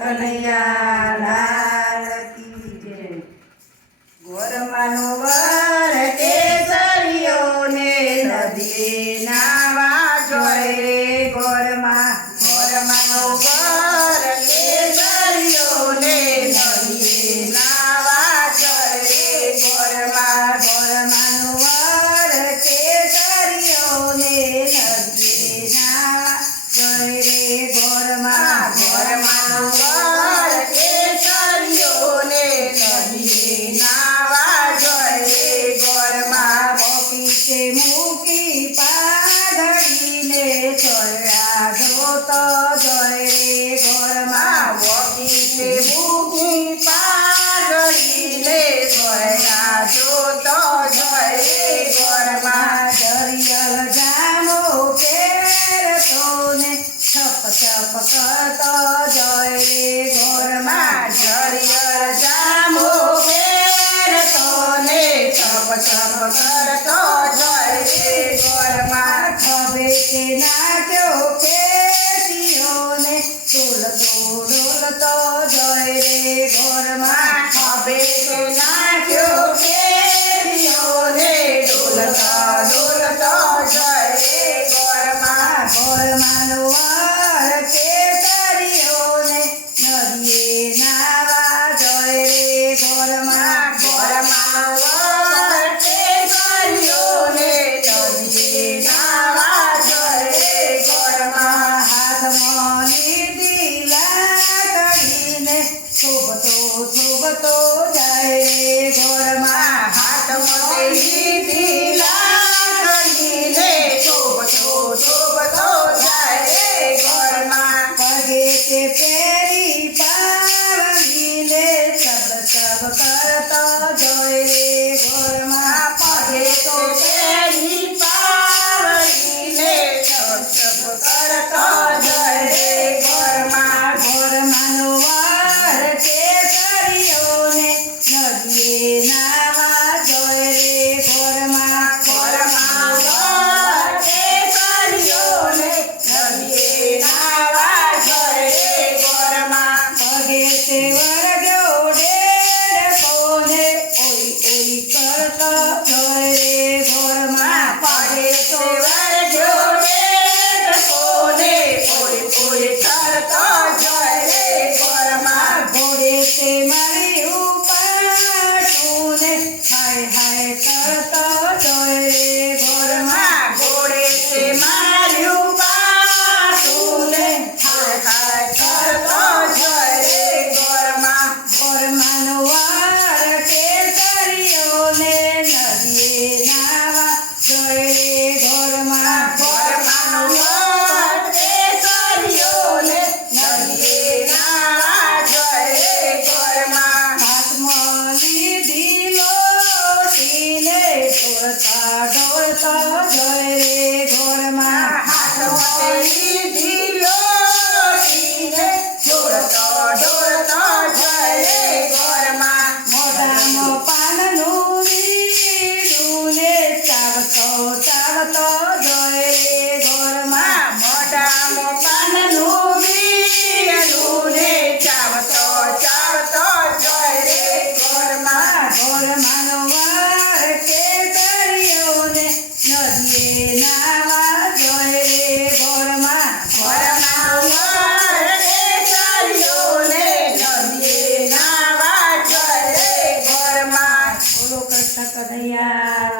કનૈયા લાલ કી જય. ગોરમાનો વર કેસરીયો ને નદીએ નાવા જોય રે ગોરમા. ગોરમાનો વર કેસરીયો ને નદીએ નાવા જોય રે ગોરમા. ગોરમાનો વર કેસરીયો ને નદીએ નાવા જોય રે ગોરમા. ગોરમાનો વર કેસરીયો ને નદીએ નાવા જોય રે ગોરમા. પીછે મૂકી પાઘડીને છોડ્યા જોતો જોય રે ગોરમા. પીછે મૂકી પાઘડીને છોડ્યા જોતો જોય રે ગોરમા. દરિયલ જામો પહેરતો ને છપ છપ કરતો જોય રે ગોરમા. દરિયલ જામો પહેરતો ને છપ છપ કરતો જોય રે ગોરમા. ખભે કે નાખ્યો પેટીઓને ડોલતો ડોલતો જોય રે ગોરમા. ખભે કે નાખ્યો પેટીઓને ડોલતો ડોલતો જોય રે ગોરમા. ગોરમાનો વર કેસરીયોને નદીએ નાવા જોય રે ગોરમા. ગોરમાનો વર કેસરીયોને નદીએ નાવા જોય રે ગોરમા. હાથમાં લીધી લાકડીને શોભતો શોભતો જાય રે ગોરમા. હાથમાં લીધી લાકડીને શોભતો શોભતો જાય રે ગોરમા. પગે કે પેરી પાવલીને સબ સબ કરતો જોય રે ગોરમા. પગે તો પેરી પાવલીને સબ સબ કરતો જોય રે ગોરમા. ગોરમાનો વર કેસરીયોને નદીએ નાવા જોય રે ગોરમા. ગોરમાનો વર કેસરીયોને નદીએ નાવા જોય રે ગોરમા. પગે તે વળગ્યો ડેડકોને ઓઈ ઓઈ કરતો જોય રે ગોરમા. પગે તો વળગ્યો ડેડકોને ઓઈ ઓઈ કરતો જોય રે ગોરમા. ઘોડે તે મારી ઉપાટુને હાય હાય કરતો જોય રે ગોરમા. ઘોડે તે મારી ઉપાટુને હાય હાય કરતો જોય રે ગોરમા. ગોરમાનો વર કેસરીયોને નદીએ નાવા જોય રે ગોરમા. ગોરમાનો વર કેસરીયોને નદીએ નાવા જોય રે ગોરમા. હાથમાં લીધી લોટીને ઢોળતા ઢોળતા જોય રે ગોરમા. હાથમાં લીધી લોટીને ઢોળતો ઢોળતો જોય રે ગોરમા. મોઢામાં પાનનું વીડુને ચાવતો ચાવતો જોય રે ગોરમા. મોઢામાં પાનનું વીડુને ચાવતો ચાવતો જોય રે ગોરમા. ગોરમાનો વર કેસરીયોને નદીએ નાવા જોય રે ગોરમા. ગોરમાનો વર કેસરીયોને નદીએ નાવા જોય રે ગોરમા. બોલો કૃષ્ણ કનૈયા.